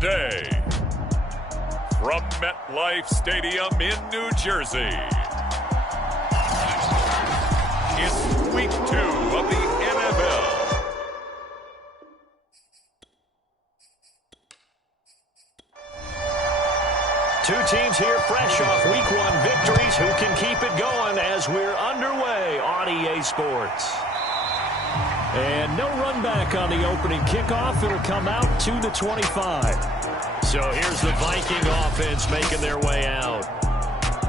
day. From MetLife Stadium in New Jersey, it's Week 2 of the NFL. Two teams here fresh off Week 1 victories who can keep it going as we're underway on EA Sports. And no run back on the opening kickoff. It'll come out to the 25. So here's the Viking offense making their way out.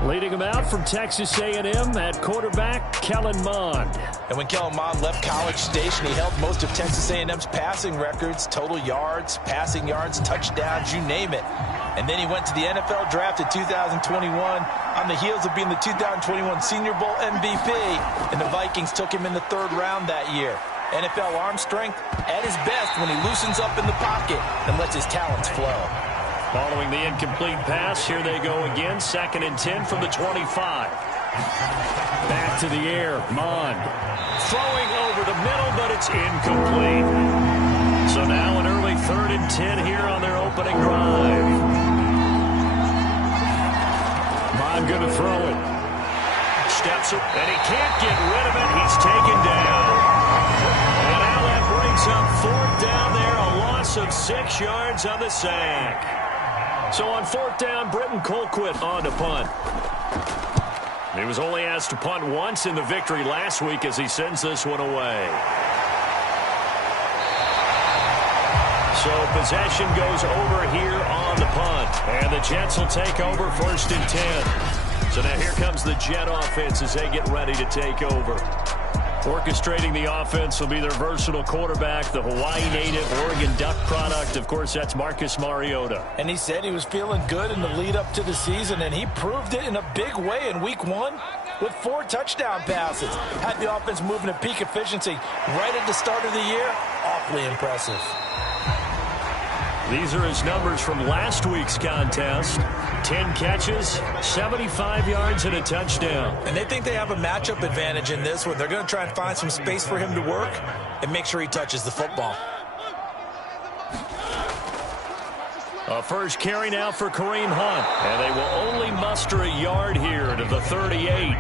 Leading them out from Texas A&M at quarterback, Kellen Mond. And when Kellen Mond left College Station, he held most of Texas A&M's passing records, total yards, passing yards, touchdowns, you name it. And then he went to the NFL draft in 2021 on the heels of being the 2021 Senior Bowl MVP. And the Vikings took him in the 3rd round that year. NFL arm strength at his best when he loosens up in the pocket and lets his talents flow. Following the incomplete pass, here they go again. 2nd and 10 from the 25. Back to the air, Mond. Throwing over the middle, but it's incomplete. So now an early 3rd and 10 here on their opening drive. Mond going to throw it. Steps it, and he can't get rid of it. He's taken down. And now that brings up 4th down there, a loss of 6 yards on the sack. So on 4th down, Britton Colquitt on to punt. He was only asked to punt once in the victory last week as he sends this one away. So possession goes over here on the punt. And the Jets will take over 1st and 10. So now here comes the Jet offense as they get ready to take over. Orchestrating the offense will be their versatile quarterback, the Hawaii native, Oregon Duck product. Of course, that's Marcus Mariota. And he said he was feeling good in the lead up to the season, and he proved it in a big way in Week 1 with 4 touchdown passes. Had the offense moving at peak efficiency right at the start of the year. Awfully impressive. These are his numbers from last week's contest. 10 catches, 75 yards, and a touchdown. And they think they have a matchup advantage in this one. They're going to try and find some space for him to work and make sure he touches the football. A first carry now for Kareem Hunt. And they will only muster a yard here to the 38.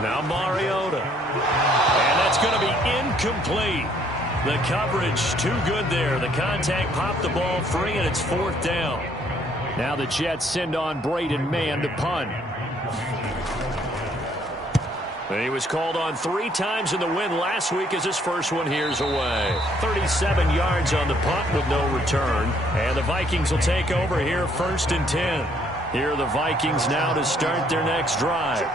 Now Mariota. And that's going to be incomplete. The coverage too good there. The contact popped the ball free, and it's 4th down. Now the Jets send on Braden Mann to punt. He was called on 3 times in the win last week as his first one here's away. 37 yards on the punt with no return. And the Vikings will take over here 1st and 10. Here are the Vikings now to start their next drive.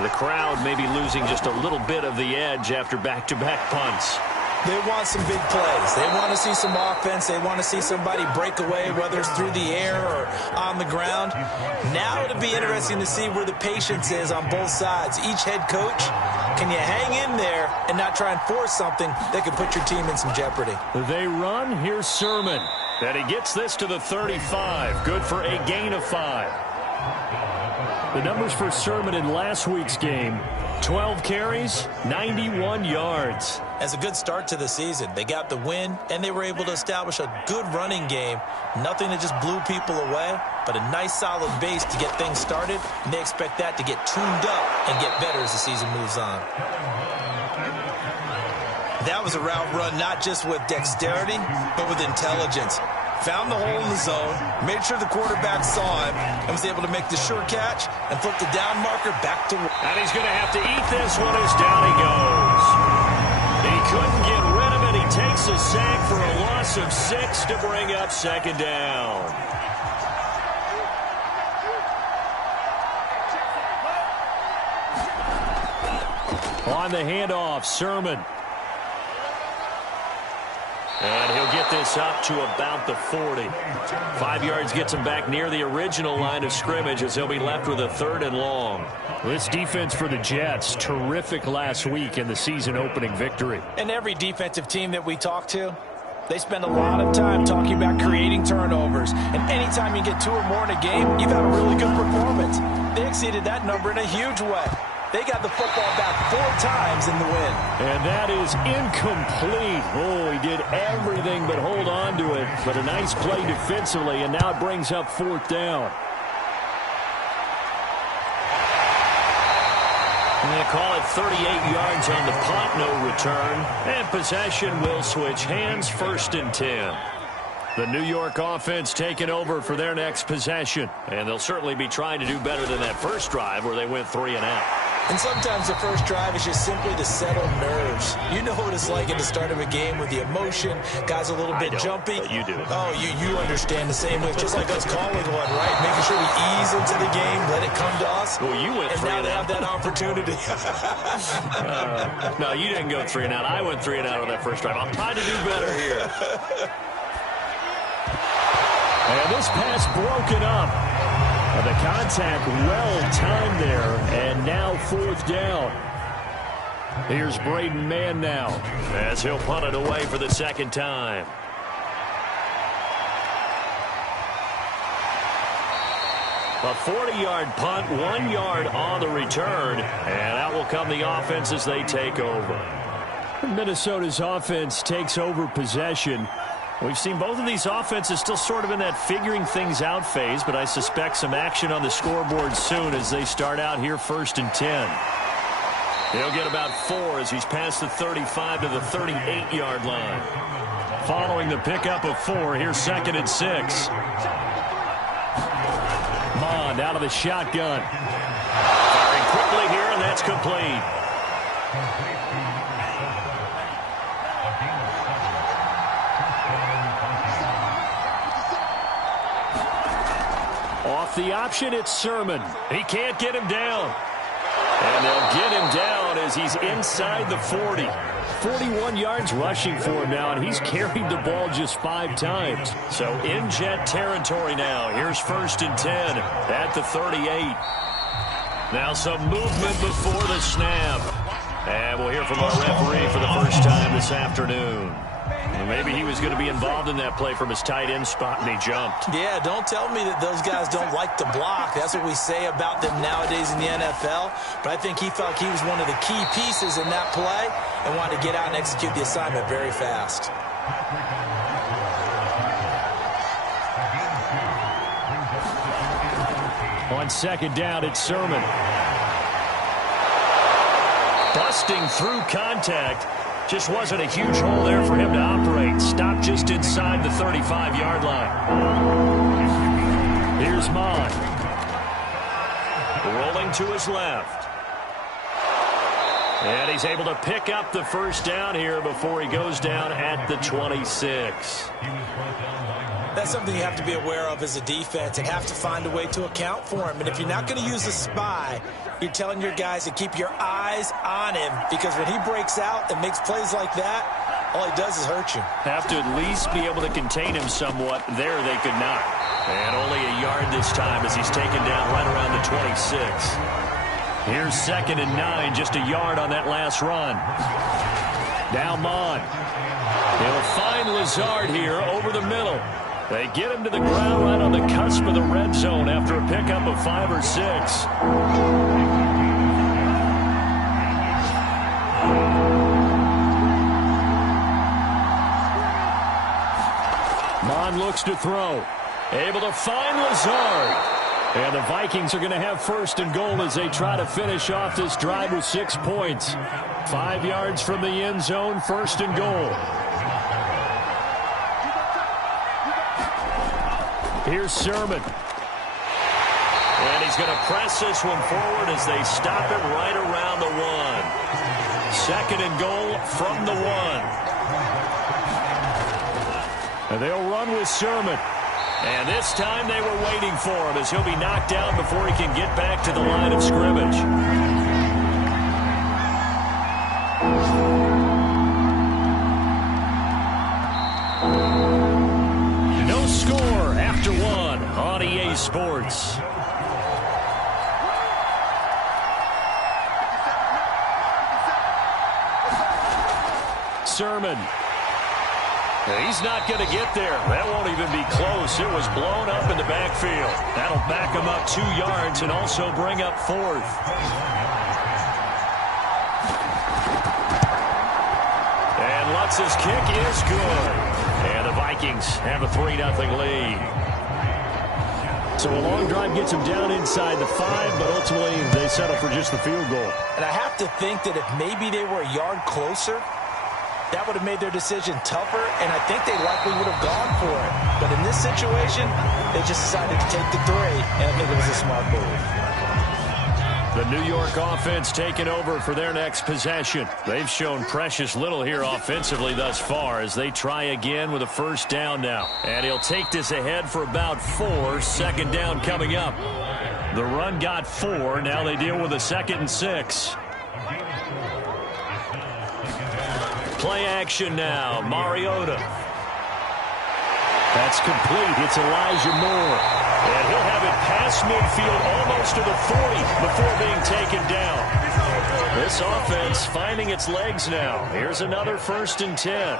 The crowd may be losing just a little bit of the edge after back-to-back punts. They want some big plays. They want to see some offense. They want to see somebody break away, whether it's through the air or on the ground. Now it'll be interesting to see where the patience is on both sides. Each head coach, can you hang in there and not try and force something that could put your team in some jeopardy? They run. Here's Sermon. And he gets this to the 35. Good for a gain of 5. The numbers for Sermon in last week's game: 12 carries, 91 yards. As a good start to the season, they got the win, and they were able to establish a good running game. Nothing that just blew people away, but a nice solid base to get things started, and they expect that to get tuned up and get better as the season moves on. That was a route run not just with dexterity, but with intelligence. Found the hole in the zone, made sure the quarterback saw him, and was able to make the sure catch and flip the down marker back to work. And he's going to have to eat this one as down he goes. He couldn't get rid of it. He takes a sack for a loss of 6 to bring up 2nd down. On the handoff, Sermon. And he'll get this up to about the 40. 5 yards gets him back near the original line of scrimmage as he'll be left with a 3rd and long. This defense for the Jets, terrific last week in the season-opening victory. And every defensive team that we talk to, they spend a lot of time talking about creating turnovers. And anytime you get 2 or more in a game, you've had a really good performance. They exceeded that number in a huge way. They got the football back 4 times in the win. And that is incomplete. Oh, he did everything but hold on to it. But a nice play defensively, and now it brings up 4th down. And they call it 38 yards on the punt, no return. And possession will switch hands, 1st and 10. The New York offense taking over for their next possession. And they'll certainly be trying to do better than that first drive where they went 3 and out. And sometimes the first drive is just simply to settle nerves. You know what it's like at the start of a game with the emotion. Guys a little bit jumpy. But you do. Oh, you understand the same way. Just like us calling one, right? Making sure we ease into the game, let it come to us. Well, you went 3 and out. And now they have that opportunity. No, you didn't go 3 and out. I went 3 and out on that first drive. I'm trying to do better here. And this pass broken up. The contact well-timed there, and now 4th down. Here's Braden Mann now, as he'll punt it away for the 2nd time. A 40-yard punt, 1 yard on the return, and out will come the offense as they take over. Minnesota's offense takes over possession. We've seen both of these offenses still sort of in that figuring things out phase, but I suspect some action on the scoreboard soon as they start out here 1st and 10. He'll get about 4 as he's past the 35 to the 38-yard line. Following the pickup of 4, here's 2nd and 6. Mond out of the shotgun. Firing quickly here, and that's complete. Off the option, it's Sermon. He can't get him down. And they'll get him down as he's inside the 40. 41 yards rushing for him now, and he's carried the ball just 5 times. So in Jet territory now. Here's 1st and 10 at the 38. Now some movement before the snap. And we'll hear from our referee for the first time this afternoon. Well, maybe he was going to be involved in that play from his tight end spot, and he jumped. Yeah, don't tell me that those guys don't like to block. That's what we say about them nowadays in the NFL. But I think he felt he was one of the key pieces in that play and wanted to get out and execute the assignment very fast. On 2nd down, it's Sermon. Busting through contact. Just wasn't a huge hole there for him to operate. Stopped just inside the 35-yard line. Here's Mond. Rolling to his left. And he's able to pick up the 1st down here before he goes down at the 26. That's something you have to be aware of as a defense and have to find a way to account for him. And if you're not going to use a spy, you're telling your guys to keep your eyes on him, because when he breaks out and makes plays like that, all he does is hurt you. Have to at least be able to contain him somewhat. There they could not. And only a yard this time as he's taken down right around the 26. Here's 2nd and 9, just a yard on that last run. Now Mond. He'll find Lazard here over the middle. They get him to the ground right on the cusp of the red zone after a pickup of 5 or 6. Mond looks to throw. Able to find Lazard. And the Vikings are going to have 1st and goal as they try to finish off this drive with 6 points. 5 yards from the end zone, 1st and goal. Here's Sermon. And he's going to press this one forward as they stop him right around the 1. 2nd and goal from the 1. And they'll run with Sermon. And this time they were waiting for him as he'll be knocked down before he can get back to the line of scrimmage. No score after 1 on EA Sports. Sermon. He's not going to get there. That won't even be close. It was blown up in the backfield. That'll back him up 2 yards and also bring up 4th. shots. This kick is good. And the Vikings have a 3-0 lead. So a long drive gets them down inside the 5, but ultimately they settle for just the field goal. And I have to think that if maybe they were a yard closer, that would have made their decision tougher, and I think they likely would have gone for it. But in this situation, they just decided to take the 3, and I think it was a smart move. The New York offense taking over for their next possession. They've shown precious little here offensively thus far as they try again with a first down now. And he'll take this ahead for about 4. Second down coming up. The run got 4. Now they deal with a 2nd and 6. Play action now. Mariota. That's complete. It's Elijah Moore. And he'll have it past midfield almost to the 40 before being taken down. This offense finding its legs now. Here's another 1st and 10.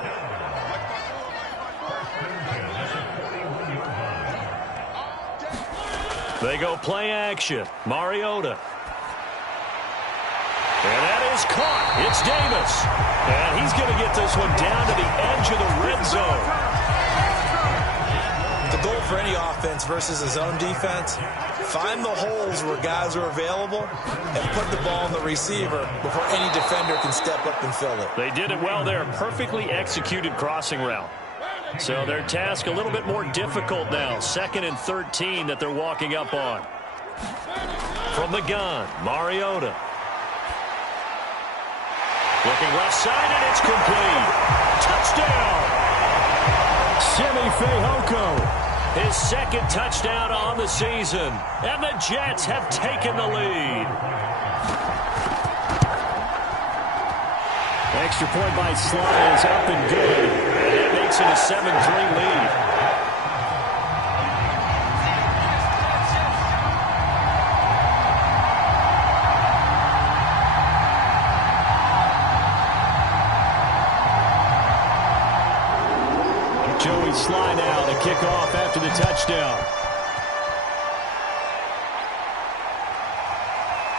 They go play action. Mariota. And that is caught. It's Davis. And he's going to get this one down to the edge of the red zone. The goal for any offense versus a zone defense, find the holes where guys are available and put the ball on the receiver before any defender can step up and fill it. They did it well there. Perfectly executed crossing route. So their task a little bit more difficult now. 2nd and 13 that they're walking up on. From the gun, Mariota. Looking left side, and it's complete. Touchdown! Simi Fehoko. His 2nd touchdown on the season. And the Jets have taken the lead. Extra point by Sly is up and good. And it makes it a 7-3 lead. Joey Sly now to kick off after the touchdown.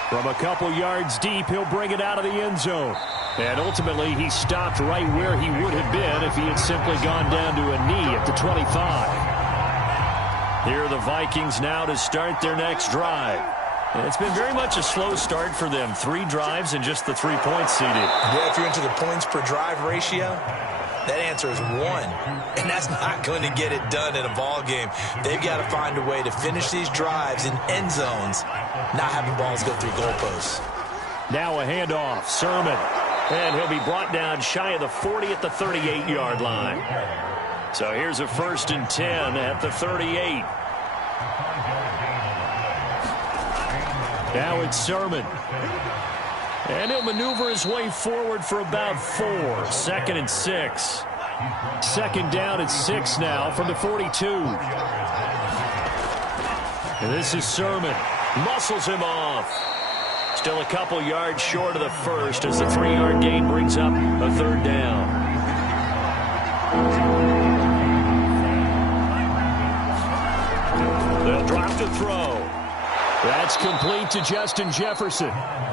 From a couple yards deep, he'll bring it out of the end zone. And ultimately, he stopped right where he would have been if he had simply gone down to a knee at the 25. Here are the Vikings now to start their next drive. And it's been very much a slow start for them. 3 drives and just the 3 points seeded. Yeah, if you're into the points per drive ratio, that answer is 1. And that's not going to get it done in a ball game. They've got to find a way to finish these drives in end zones, not having balls go through goalposts. Now a handoff. Sermon. And he'll be brought down shy of the 40 at the 38-yard line. So here's a 1st and 10 at the 38. Now it's Sermon. And he'll maneuver his way forward for about 4. 2nd and 6. 2nd down at 6 now from the 42. And this is Sermon. Muscles him off. Still a couple yards short of the 1st as the 3-yard gain brings up a 3rd down. They'll drop to throw. That's complete to Justin Jefferson.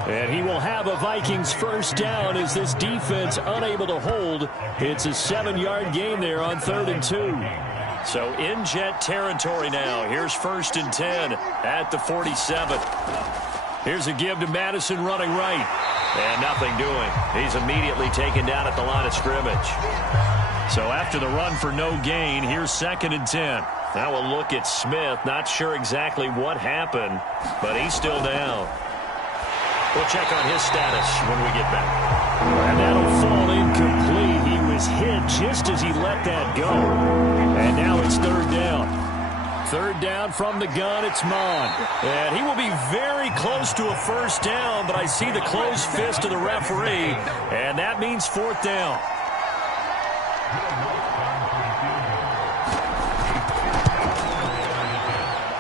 And he will have a Vikings 1st down as this defense unable to hold. It's a 7-yard gain there on 3rd and 2. So in Jet territory now. Here's 1st and 10 at the 47. Here's a give to Madison running right. And nothing doing. He's immediately taken down at the line of scrimmage. So after the run for no gain, here's 2nd and 10. Now we'll look at Smith. Not sure exactly what happened, but he's still down. We'll check on his status when we get back. And that'll fall incomplete. He was hit just as he let that go. And now it's 3rd down. 3rd down from the gun, it's Mond. And he will be very close to a 1st down, but I see the closed fist of the referee, and that means 4th down.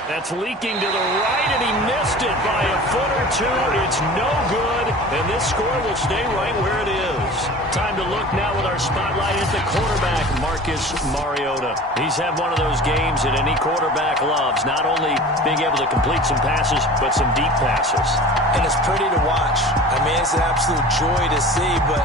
That's leaking to the right, and he missed it by a foot or 2. It's no good, And this score will stay right where it is. Time to look now with our spotlight at the quarterback, Marcus Mariota. He's had one of those games that any quarterback loves, not only being able to complete some passes, but some deep passes. And it's pretty to watch. I mean, it's an absolute joy to see, but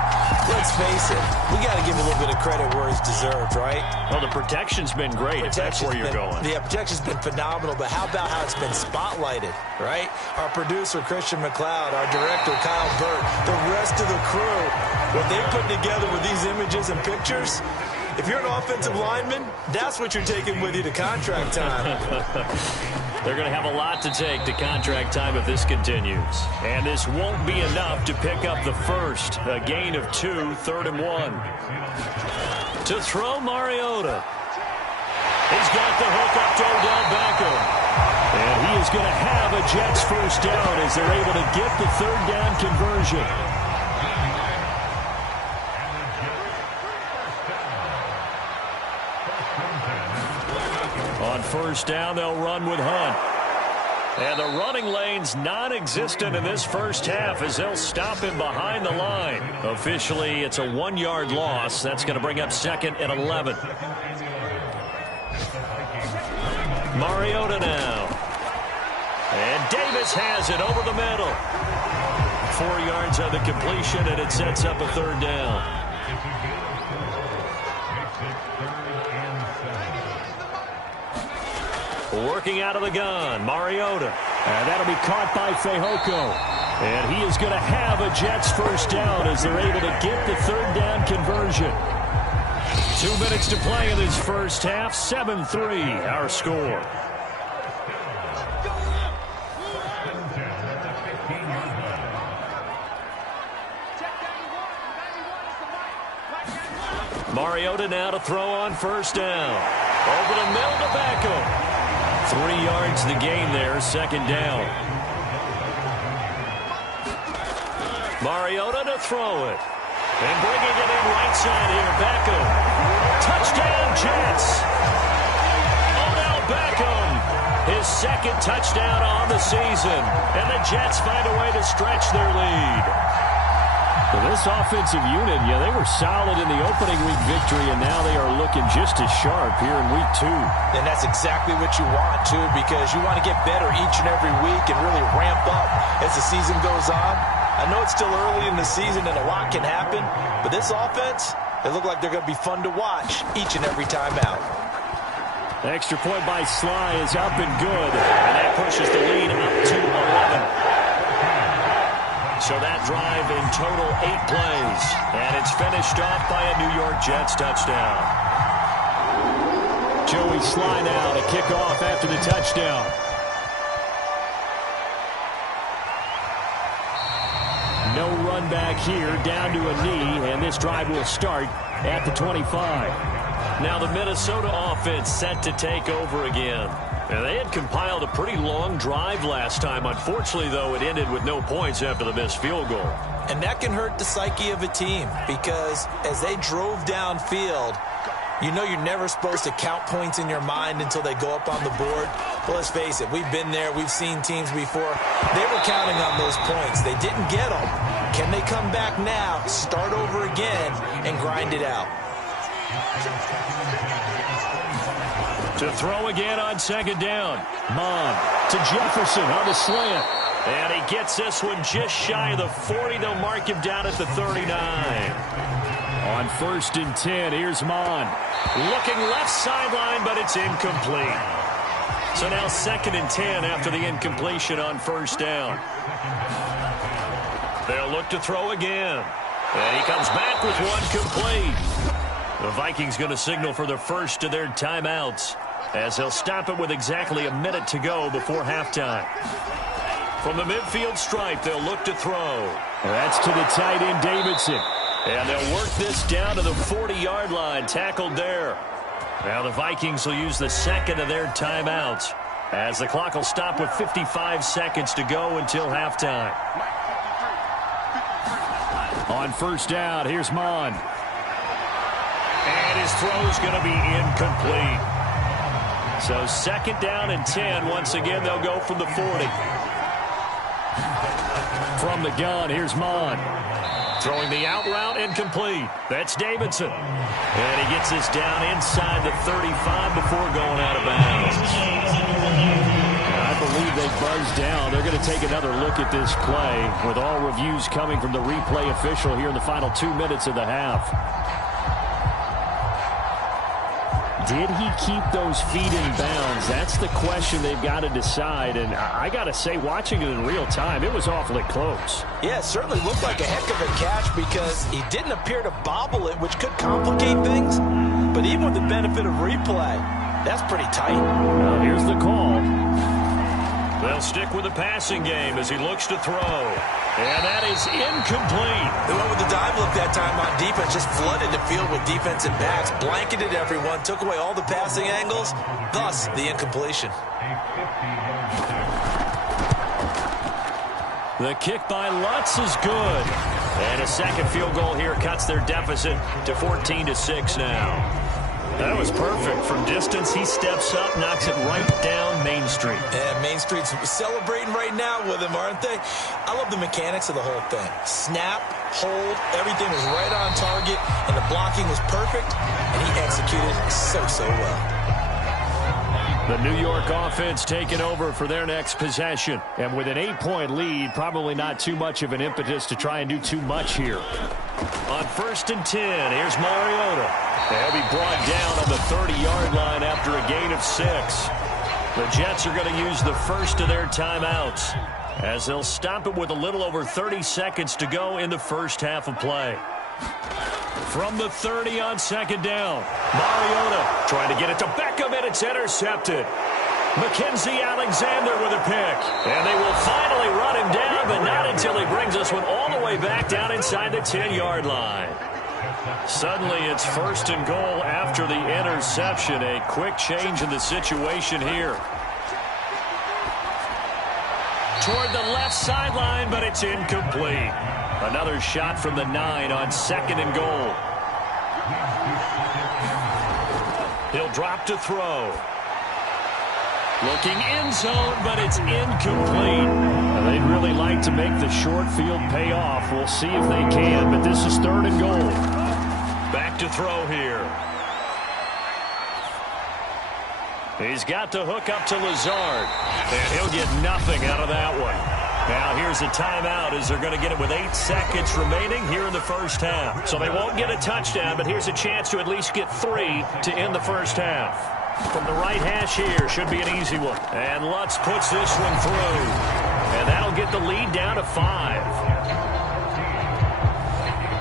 let's face it, we got to give a little bit of credit where it's deserved, right? Well, the protection's been great, if that's where you're going. Yeah, protection's been phenomenal, but how about how it's been spotlighted, right? Our producer, Christian McLeod, our director, Kyle Burt, the rest of the crew, what they put together with these images and pictures, if you're an offensive lineman, that's what you're taking with you to contract time. They're going to have a lot to take to contract time if this continues. And this won't be enough to pick up the first. A gain of 2, 3rd and 1. To throw Mariota. He's got the hook up to Odell Beckham. And he is going to have a Jets first down as they're able to get the 3rd down conversion. On first down, they'll run with Hunt. And the running lane's non-existent in this first half as they'll stop him behind the line. Officially, it's a 1-yard loss. That's going to bring up 2nd and 11. Mariota now. And Davis has it over the middle. 4 yards on the completion, and it sets up a 3rd down. Working out of the gun, Mariota. And that'll be caught by Fehoko. And he is going to have a Jets first down as they're able to get the 3rd down conversion. 2 minutes to play in this first half. 7-3, our score. Mariota now to throw on first down. Over the middle to Beckham. 3 yards the gain there, 2nd down. Mariota to throw it. And bringing it in right side here, Beckham. Touchdown, Jets. Odell Beckham, his 2nd touchdown on the season. And the Jets find a way to stretch their lead. Well, this offensive unit, yeah, they were solid in the opening week victory, and now they are looking just as sharp here in week 2. And that's exactly what you want, too, because you want to get better each and every week and really ramp up as the season goes on. I know it's still early in the season and a lot can happen, but this offense, they look like they're going to be fun to watch each and every time out. Extra point by Sly is up and good, and that pushes the lead up to 11. So that drive in total 8 plays. And it's finished off by a New York Jets touchdown. Joey Sly now to kick off after the touchdown. No run back here, down to a knee, and this drive will start at the 25. Now the Minnesota offense set to take over again. And they had compiled a pretty long drive last time. Unfortunately, though, it ended with no points after the missed field goal. And that can hurt the psyche of a team because as they drove downfield, you know you're never supposed to count points in your mind until they go up on the board. But let's face it, we've been there. We've seen teams before. They were counting on those points. They didn't get them. Can they come back now, start over again, and grind it out? To throw again on 2nd down. Mon to Jefferson on the slant. And he gets this one just shy of the 40. They'll mark him down at the 39. On 1st and 10, here's Mon. Looking left sideline, but it's incomplete. So now 2nd and 10 after the incompletion on 1st down. They'll look to throw again. And he comes back with one complete. The Vikings going to signal for the first of their timeouts as they'll stop it with exactly a minute to go before halftime. From the midfield stripe, they'll look to throw. That's to the tight end, Davidson. And they'll work this down to the 40-yard line, tackled there. Now the Vikings will use the 2nd of their timeouts as the clock will stop with 55 seconds to go until halftime. On 1st down, here's Mon. And his throw's going to be incomplete. So 2nd down and 10. Once again, they'll go from the 40. From the gun, here's Mon. Throwing the out route incomplete. That's Davidson. And he gets this down inside the 35 before going out of bounds. I believe they buzzed down. They're going to take another look at this play with all reviews coming from the replay official here in the final 2 minutes of the half. Did he keep those feet in bounds? That's the question they've got to decide. And I got to say, watching it in real time, it was awfully close. Yeah, it certainly looked like a heck of a catch because he didn't appear to bobble it, which could complicate things. But even with the benefit of replay, that's pretty tight. Well, here's the call. They'll stick with the passing game as he looks to throw. And that is incomplete. They went with the dive look that time on defense, just flooded the field with defensive backs, blanketed everyone, took away all the passing angles, thus the incompletion. The kick by Lutz is good. And a second field goal here cuts their deficit to 14-6 now. That was perfect. From distance, he steps up, knocks it right down Main Street. Yeah, Main Street's celebrating right now with him, aren't they? I love the mechanics of the whole thing. Snap, hold, everything was right on target, and the blocking was perfect, and he executed so well. The New York offense taking over for their next possession. And with an 8-point lead, probably not too much of an impetus to try and do too much here. On 1st and 10, here's Mariota. They'll be brought down on the 30-yard line after a gain of 6. The Jets are going to use the first of their timeouts as they'll stop it with a little over 30 seconds to go in the first half of play. From the 30 on 2nd down, Mariota trying to get it to Beckham, and it's intercepted. Mackenzie Alexander with a pick. And they will finally run him down, but not until he brings this one all the way back down inside the 10-yard line. Suddenly it's 1st and goal after the interception. A quick change in the situation here. Toward the left sideline, but it's incomplete. Another shot from the 9 on 2nd and goal. He'll drop to throw. Looking end zone, but it's incomplete. Now, they'd really like to make the short field pay off. We'll see if they can, but this is 3rd and goal. Back to throw here. He's got to hook up to Lazard, and he'll get nothing out of that one. Now here's a timeout as they're going to get it with 8 seconds remaining here in the first half. So they won't get a touchdown, but here's a chance to at least get 3 to end the first half. From the right hash here, should be an easy one. And Lutz puts this one through. And that'll get the lead down to 5.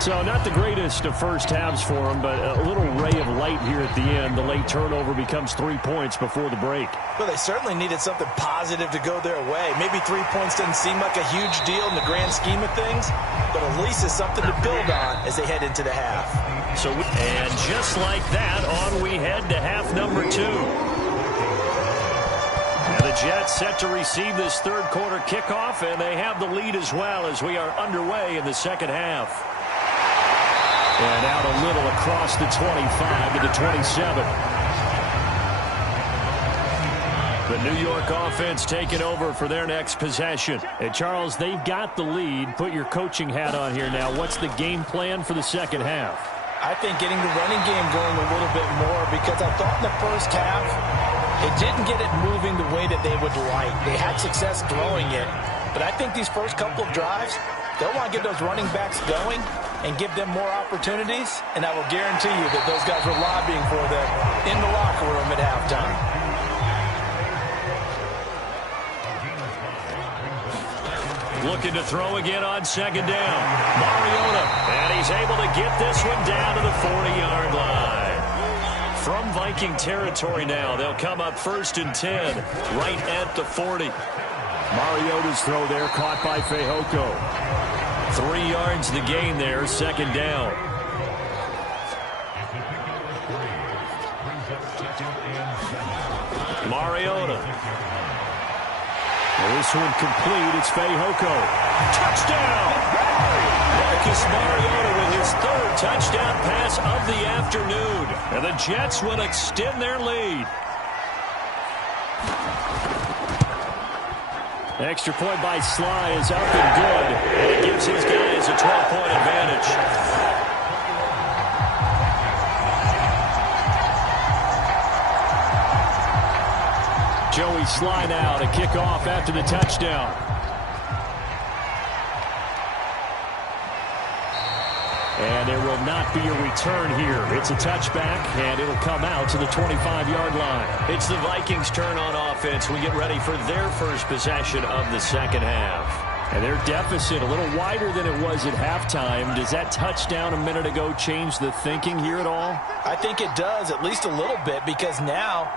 So not the greatest of first halves for him, but a little ray of light here at the end. The late turnover becomes 3 points before the break. Well, they certainly needed something positive to go their way. Maybe 3 points doesn't seem like a huge deal in the grand scheme of things, but at least it's something to build on as they head into the half. And just like that, on we head to half number 2. And the Jets set to receive this 3rd quarter kickoff, and they have the lead as well as we are underway in the second half. And out a little across the 25 to the 27. The New York offense taking over for their next possession. And Charles, they've got the lead. Put your coaching hat on here now. What's the game plan for the second half? I think getting the running game going a little bit more, because I thought in the first half it didn't get it moving the way that they would like. They had success throwing it, but I think these first couple of drives, they'll want to get those running backs going and give them more opportunities, and I will guarantee you that those guys were lobbying for them in the locker room at halftime. Looking to throw again on 2nd down. Mariota, and he's able to get this one down to the 40-yard line. From Viking territory now, they'll come up 1st and 10, right at the 40. Mariota's throw there caught by Fehoko. 3 yards the gain there, 2nd down. Mariota. Well, this one complete. It's Fehoko. Touchdown! Marcus Mariota with his 3rd touchdown pass of the afternoon. And the Jets will extend their lead. Extra point by Sly is up and good. And it gives his guys a 12-point advantage. Joey Sly now to kick off after the touchdown. And there will not be a return here. It's a touchback, and it'll come out to the 25-yard line. It's the Vikings' turn on offense. We get ready for their first possession of the second half. And their deficit a little wider than it was at halftime. Does that touchdown a minute ago change the thinking here at all? I think it does, at least a little bit, because now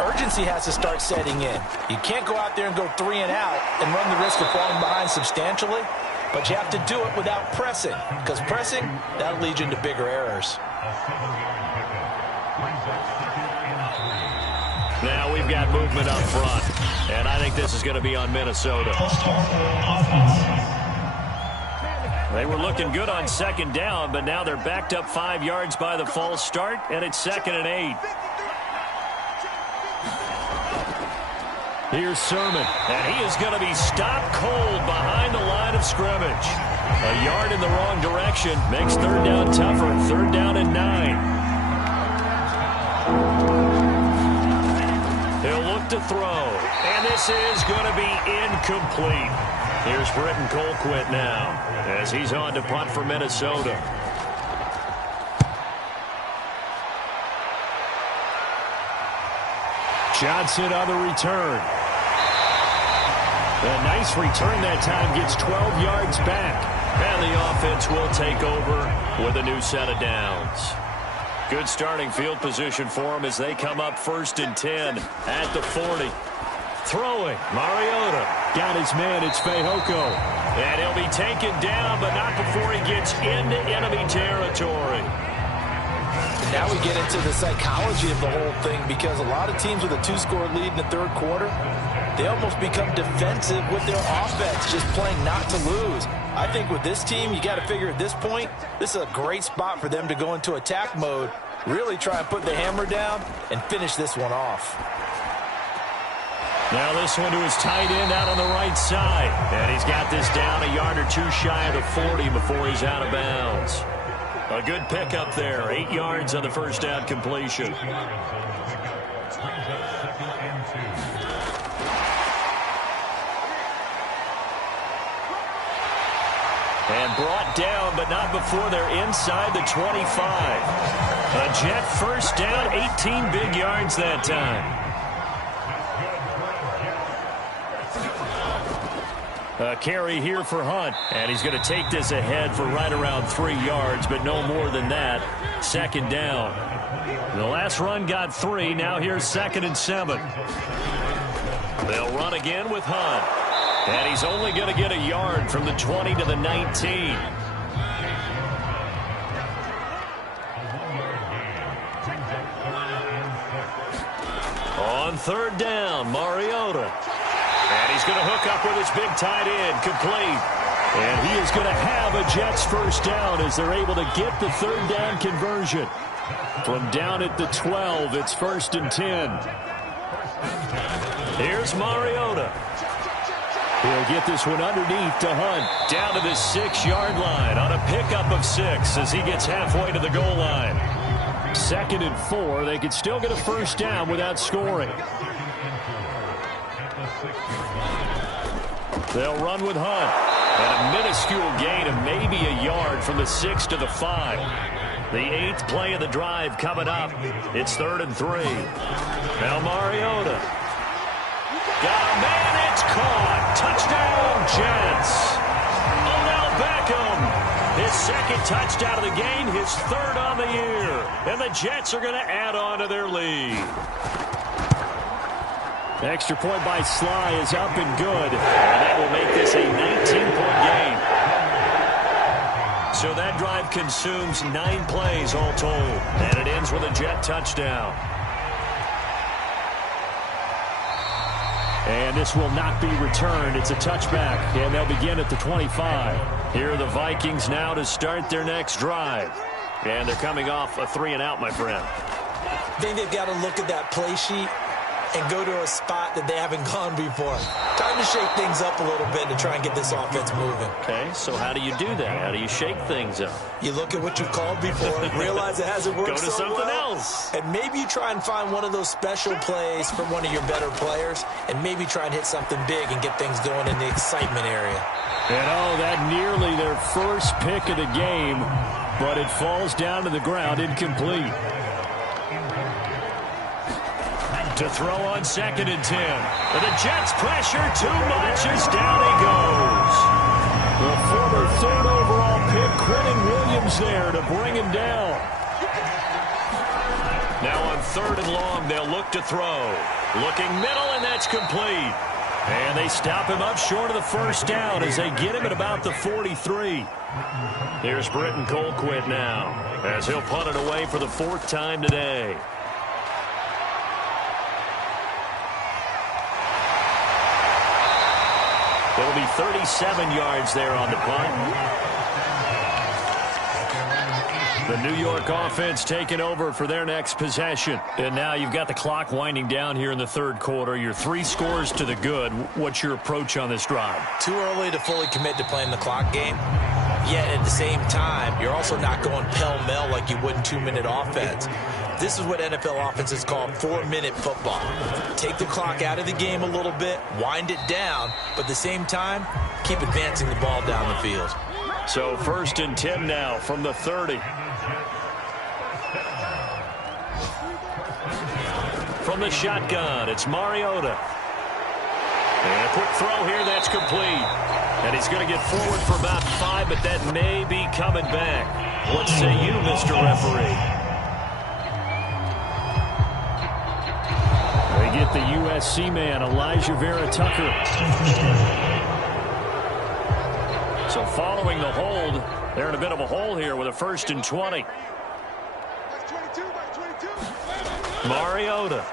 urgency has to start setting in. You can't go out there and go 3 and out and run the risk of falling behind substantially. But you have to do it without pressing, because pressing, that'll lead you into bigger errors. Now we've got movement up front, and I think this is going to be on Minnesota. They were looking good on second down, but now they're backed up 5 yards by the false start, and it's 2nd and 8. Here's Sermon, and he is going to be stopped cold behind the line of scrimmage. A yard in the wrong direction makes 3rd down tougher. 3rd down and 9. He'll look to throw, and this is going to be incomplete. Here's Britton Colquitt now as he's on to punt for Minnesota. Johnson on the return. A nice return that time, gets 12 yards back. And the offense will take over with a new set of downs. Good starting field position for them as they come up 1st and 10 at the 40. Throwing, Mariota. Got his man, it's Fehoko. And he'll be taken down, but not before he gets into enemy territory. Now we get into the psychology of the whole thing, because a lot of teams with a 2-score lead in the 3rd quarter, they almost become defensive with their offense, just playing not to lose. I think with this team, you got to figure at this point, this is a great spot for them to go into attack mode, really try and put the hammer down and finish this one off. Now this one to his tight end out on the right side. And he's got this down a yard or 2 shy of the 40 before he's out of bounds. A good pickup there. 8 yards on the first down completion. And brought down, but not before they're inside the 25. A Jet first down, 18 big yards that time. A carry here for Hunt, and he's going to take this ahead for right around 3 yards, but no more than that. 2nd down. The last run got 3. Now here's 2nd and 7. They'll run again with Hunt, and he's only going to get a yard from the 20 to the 19. On 3rd down, Mariota. And he's going to hook up with his big tight end, complete. And he is going to have a Jets first down as they're able to get the 3rd down conversion. From down at the 12, it's 1st and 10. Here's Mariota. He'll get this one underneath to Hunt. Down to the 6-yard line on a pickup of 6 as he gets halfway to the goal line. 2nd and 4. They could still get a first down without scoring. They'll run with Hunt. And a minuscule gain of maybe a yard from the 6 to the 5. The 8th play of the drive coming up. It's 3rd and 3. Now Mariota. Got a man, it's caught. Touchdown, Jets. Odell Beckham. His 2nd touchdown of the game, his 3rd on the year. And the Jets are going to add on to their lead. Extra point by Sly is up and good. And that will make this a 19-point game. So that drive consumes 9 plays all told. And it ends with a Jet touchdown. And this will not be returned. It's a touchback. And they'll begin at the 25. Here are the Vikings now to start their next drive. And they're coming off a 3-and-out, my friend. I think they've got to look at that play sheet and go to a spot that they haven't gone before. Time to shake things up a little bit to try and get this offense moving. Okay, so how do you do that? How do you shake things up? You look at what you've called before, realize it hasn't worked Go to so something well, else. and maybe you try and find one of those special plays from one of your better players, and maybe try and hit something big and get things going in the excitement area. And that nearly their first pick of the game, but it falls down to the ground incomplete. To throw on 2nd and 10. But the Jets pressure too much as down he goes. The former 3rd overall pick, Quentin Williams there to bring him down. Now on 3rd and long, they'll look to throw. Looking middle, and that's complete. And they stop him up short of the first down as they get him at about the 43. Here's Britton Colquitt now as he'll punt it away for the 4th time today. It'll be 37 yards there on the punt. The New York offense taking over for their next possession. And now you've got the clock winding down here in the 3rd quarter. You're 3 scores to the good. What's your approach on this drive? Too early to fully commit to playing the clock game. Yet at the same time, you're also not going pell-mell like you would in 2-minute offense. This is what NFL offenses call 4-minute football. Take the clock out of the game a little bit, wind it down, but at the same time, keep advancing the ball down the field. So 1st and 10 now from the 30. From the shotgun, it's Mariota. And a quick throw here, that's complete. And he's going to get forward for about 5, but that may be coming back. What say you, Mr. Referee? They get the USC man, Elijah Vera Tucker. So following the hold, they're in a bit of a hole here with a 1st and 20. Mariota.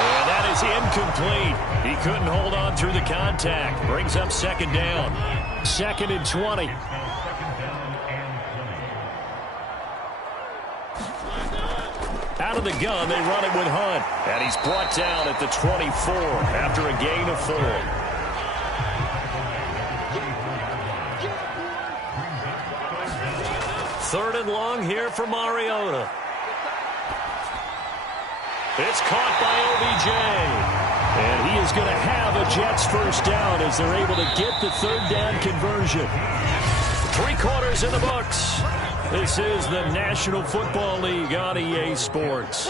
And that is incomplete. He couldn't hold on through the contact. Brings up 2nd down. 2nd and 20. Out of the gun, they run it with Hunt. And he's brought down at the 24 after a gain of 4. Third and long here for Mariota. It's caught by OBJ. And he is going to have a Jets first down as they're able to get the 3rd down conversion. 3 quarters in the books. This is the National Football League on EA Sports.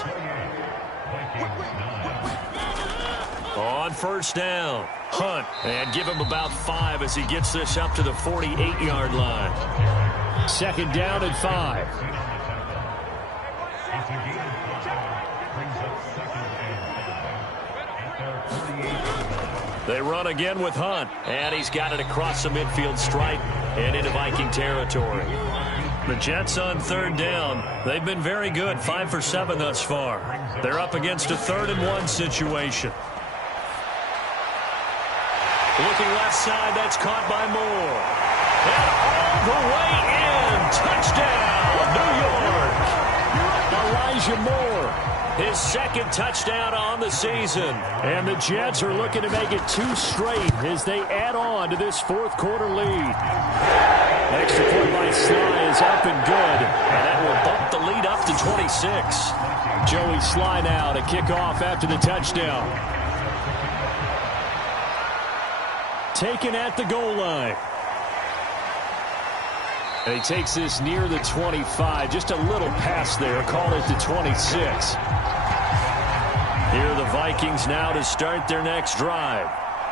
On 1st down, Hunt, and give him about 5 as he gets this up to the 48-yard line. 2nd down and 5. They run again with Hunt, and he's got it across the midfield stripe and into Viking territory. The Jets on 3rd down. They've been very good, 5 for 7 thus far. They're up against a 3rd and 1 situation. Looking left side, that's caught by Moore. And all the way in, touchdown, New York. Elijah Moore. His 2nd touchdown on the season. And the Jets are looking to make it 2 straight as they add on to this 4th quarter lead. Extra point by Sly is up and good. And that will bump the lead up to 26. Joey Sly now to kick off after the touchdown. Taken at the goal line. And he takes this near the 25. Just a little pass there. Call it the 26. Here are the Vikings now to start their next drive.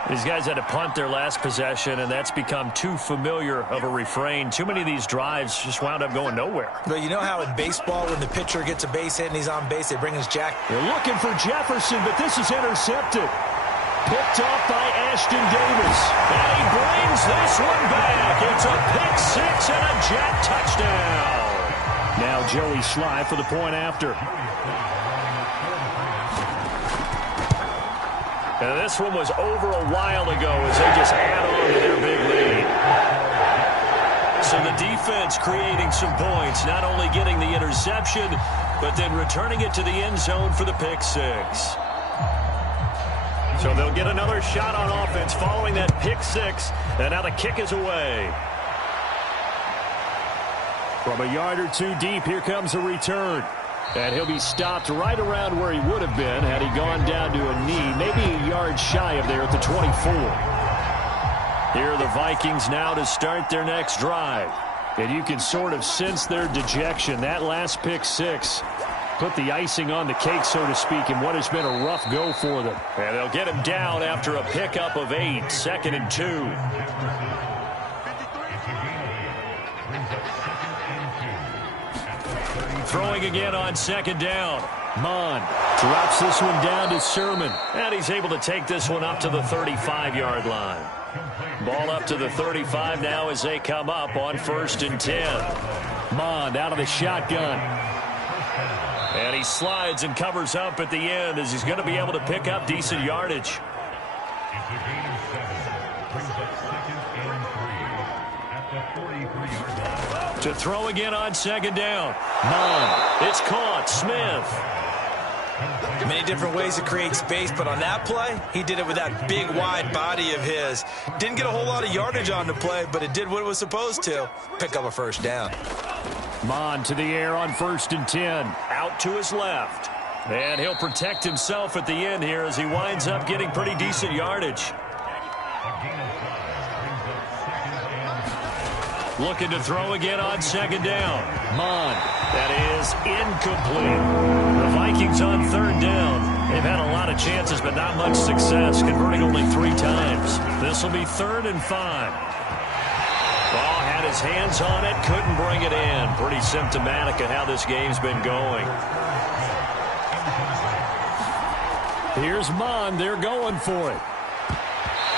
These guys had to punt their last possession, and that's become too familiar of a refrain. Too many of these drives just wound up going nowhere. But you know how in baseball, when the pitcher gets a base hit and he's on base, they bring his jack. They're looking for Jefferson, but this is intercepted. Picked off by Ashton Davis. And he brings this one back. It's a pick 6 and a Jet touchdown. Now Joey Sly for the point after. And this one was over a while ago as they just add on to their big lead. So the defense creating some points, not only getting the interception, but then returning it to the end zone for the pick six. So they'll get another shot on offense following that pick six, and now the kick is away. From a yard or two deep, here comes a return. And he'll be stopped right around where he would have been had he gone down to a knee, maybe a yard shy of there at the 24. Here are the Vikings now to start their next drive. And you can sort of sense their dejection. That last pick six put the icing on the cake, so to speak, in what has been a rough go for them. And they'll get him down after a pickup of 8, 2nd and 2. Throwing again on 2nd down. Mon drops this one down to Sermon. And he's able to take this one up to the 35-yard line. Ball up to the 35 now as they come up on 1st and 10. Mon out of the shotgun. And he slides and covers up at the end as he's going to be able to pick up decent yardage. To throw again on 2nd down. Mon. It's caught. Smith. Many different ways to create space, but on that play, he did it with that big, wide body of his. Didn't get a whole lot of yardage on the play, but it did what it was supposed to. Pick up a 1st down. Mon to the air on 1st and 10. Out to his left. And he'll protect himself at the end here as he winds up getting pretty decent yardage. Looking to throw again on 2nd down. Mon. That is incomplete. The Vikings on 3rd down. They've had a lot of chances, but not much success, converting only 3 times. This will be 3rd and 5. Ball had his hands on it, couldn't bring it in. Pretty symptomatic of how this game's been going. Here's Mon. They're going for it.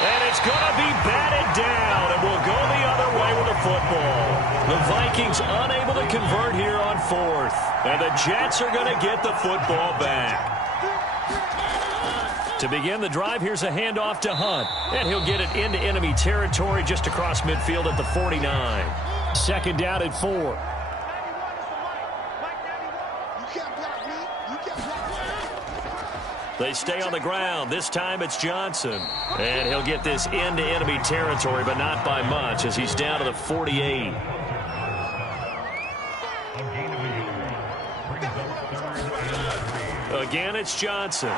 And it's going to be batted down, and we'll go the other way with the football. The Vikings unable to convert here on 4th. And the Jets are going to get the football back. To begin the drive, here's a handoff to Hunt. And he'll get it into enemy territory just across midfield at the 49. 2nd down and 4. They stay on the ground. This time it's Johnson. And he'll get this into enemy territory, but not by much as he's down to the 48. Again, it's Johnson.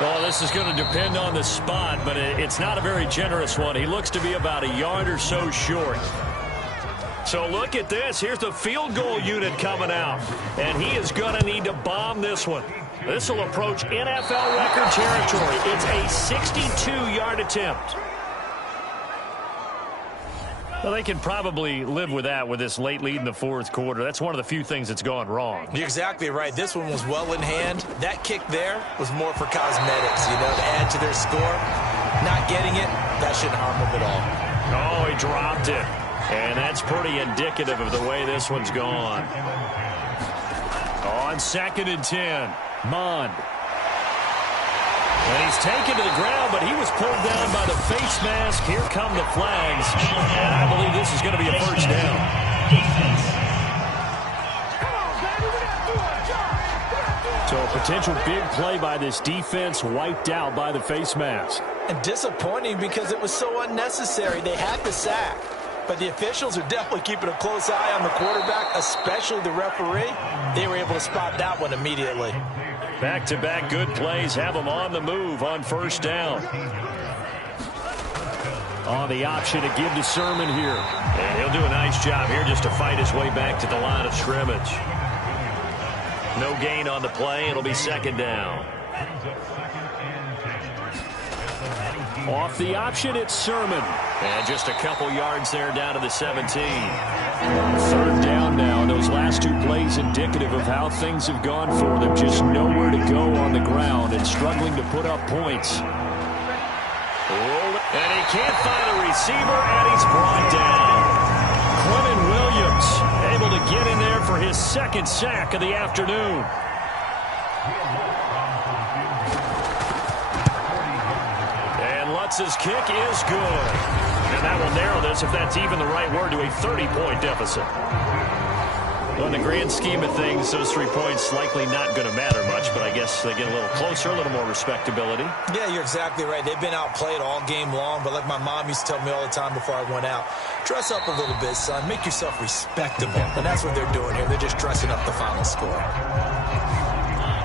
Well, this is going to depend on the spot, but it's not a very generous one. He looks to be about a yard or so short. So look at this. Here's the field goal unit coming out. And he is going to need to bomb this one. This will approach NFL record territory. It's a 62-yard attempt. Well, they can probably live with that with this late lead in the 4th quarter. That's one of the few things that's gone wrong. You're exactly right. This one was well in hand. That kick there was more for cosmetics, you know, to add to their score. Not getting it, that shouldn't harm them at all. Oh, he dropped it. And that's pretty indicative of the way this one's gone. On 2nd and 10. Mon. And he's taken to the ground, but he was pulled down by the face mask. Here come the flags. And I believe this is going to be a 1st down. So a potential big play by this defense wiped out by the face mask. And disappointing because it was so unnecessary. They had the sack. But the officials are definitely keeping a close eye on the quarterback, especially the referee. They were able to spot that one immediately. Back-to-back good plays have him on the move on 1st down. On the option to give to Sermon here. And he'll do a nice job here just to fight his way back to the line of scrimmage. No gain on the play. It'll be 2nd down. Off the option, it's Sermon. And just a couple yards there down to the 17. 3rd down now. Those last 2 plays indicative of how things have gone for them. Just nowhere to go on the ground and struggling to put up points. And he can't find a receiver, and he's brought down. Quinnen Williams able to get in there for his 2nd sack of the afternoon. Lutz's kick is good. And that will narrow this, if that's even the right word, to a 30-point deficit. Well, in the grand scheme of things, those 3 points likely not going to matter much, but I guess they get a little closer, a little more respectability. Yeah, you're exactly right. They've been outplayed all game long, but like my mom used to tell me all the time before I went out, dress up a little bit, son. Make yourself respectable. And that's what they're doing here. They're just dressing up the final score.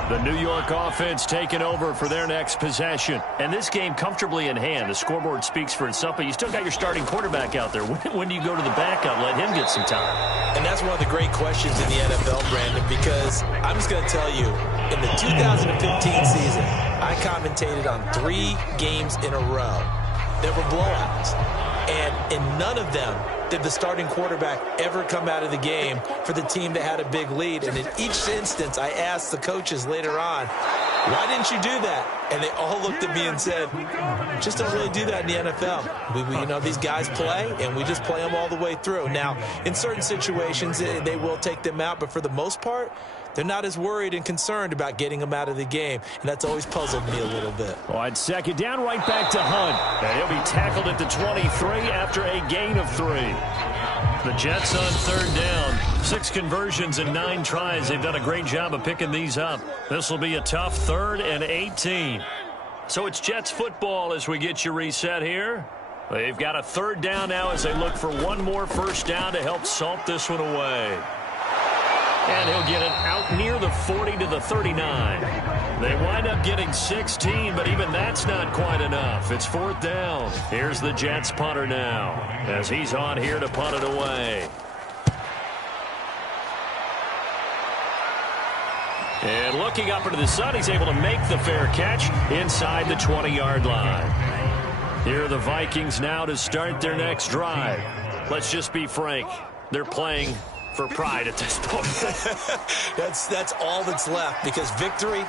The New York offense taking over for their next possession. And this game comfortably in hand. The scoreboard speaks for itself, but you still got your starting quarterback out there. When do you go to the backup, let him get some time? And that's one of the great questions in the NFL, Brandon, because I'm just going to tell you, in the 2015 season, I commentated on 3 games in a row that were blowouts. And in none of them did the starting quarterback ever come out of the game for the team that had a big lead. And in each instance, I asked the coaches later on, why didn't you do that? And they all looked at me and said, just don't really do that in the NFL. You know, these guys play, and we just play them all the way through. Now, in certain situations, they will take them out, but for the most part, they're not as worried and concerned about getting them out of the game, and that's always puzzled me a little bit. On second down, right back to Hunt. And he'll be tackled at the 23 after a gain of 3. The Jets on third down. 6 conversions and 9 tries. They've done a great job of picking these up. This will be a tough 3rd and 18. So it's Jets football as we get you reset here. They've got a 3rd down now as they look for one more first down to help salt this one away. And he'll get it out near the 40 to the 39. They wind up getting 16, but even that's not quite enough. It's 4th down. Here's the Jets punter now as he's on here to punt it away. And looking up into the sun, he's able to make the fair catch inside the 20-yard line. Here are the Vikings now to start their next drive. Let's just be frank. They're playing for pride at this point. That's all that's left, because victory,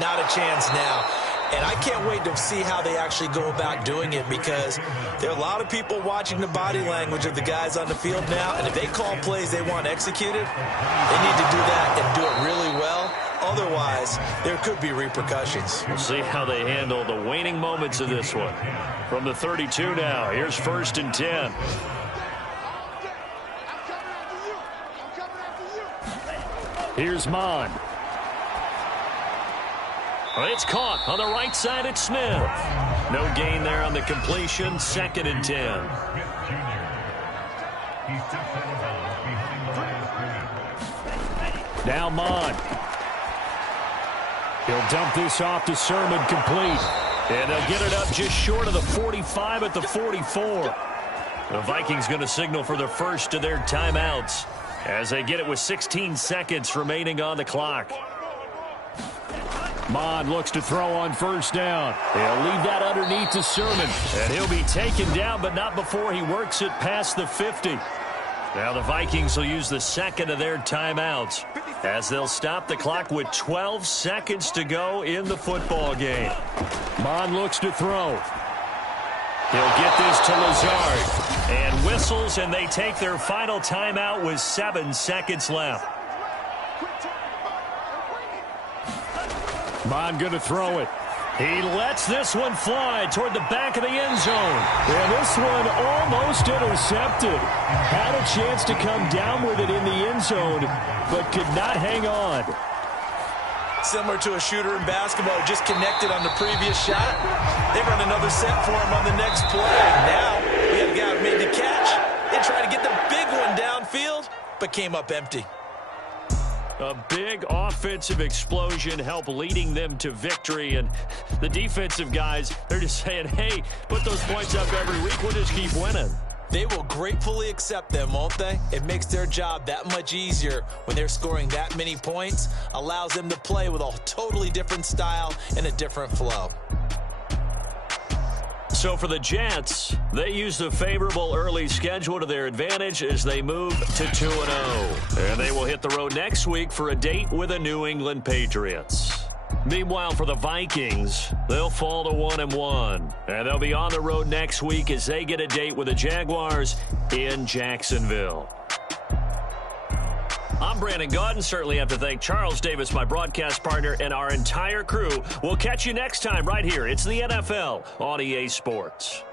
not a chance now. And I can't wait to see how they actually go about doing it, because there are a lot of people watching the body language of the guys on the field now, and if they call plays they want executed, they need to do that and do it really well. Otherwise, there could be repercussions. We'll see how they handle the waning moments of this one. From the 32 now, here's 1st and 10. Here's Mon. It's caught on the right side at Smith. No gain there on the completion. 2nd and 10. Now Mon. He'll dump this off to Sermon, complete. And they'll get it up just short of the 45 at the 44. The Vikings going to signal for the first of their timeouts as they get it with 16 seconds remaining on the clock. Mon looks to throw on 1st down. He'll leave that underneath to Sermon. And he'll be taken down, but not before he works it past the 50. Now the Vikings will use the 2nd of their timeouts as they'll stop the clock with 12 seconds to go in the football game. Mon looks to throw. He'll get this to Lazard. And whistles, and they take their final timeout with 7 seconds left. Mon going to throw it. He lets this one fly toward the back of the end zone. And this one almost intercepted. Had a chance to come down with it in the end zone, but could not hang on. Similar to a shooter in basketball who just connected on the previous shot. They run another set for him on the next play. Now we have a guy who made the catch. They tried to get the big one downfield, but came up empty. A big offensive explosion helped leading them to victory. And the defensive guys, they're just saying, hey, put those points up every week. We'll just keep winning. They will gratefully accept them, won't they? It makes their job that much easier when they're scoring that many points. Allows them to play with a totally different style and a different flow. So for the Jets, they use the favorable early schedule to their advantage as they move to 2-0. And they will hit the road next week for a date with the New England Patriots. Meanwhile, for the Vikings, they'll fall to 1-1. And they'll be on the road next week as they get a date with the Jaguars in Jacksonville. I'm Brandon Gaudin. Certainly have to thank Charles Davis, my broadcast partner, and our entire crew. We'll catch you next time right here. It's the NFL on EA Sports.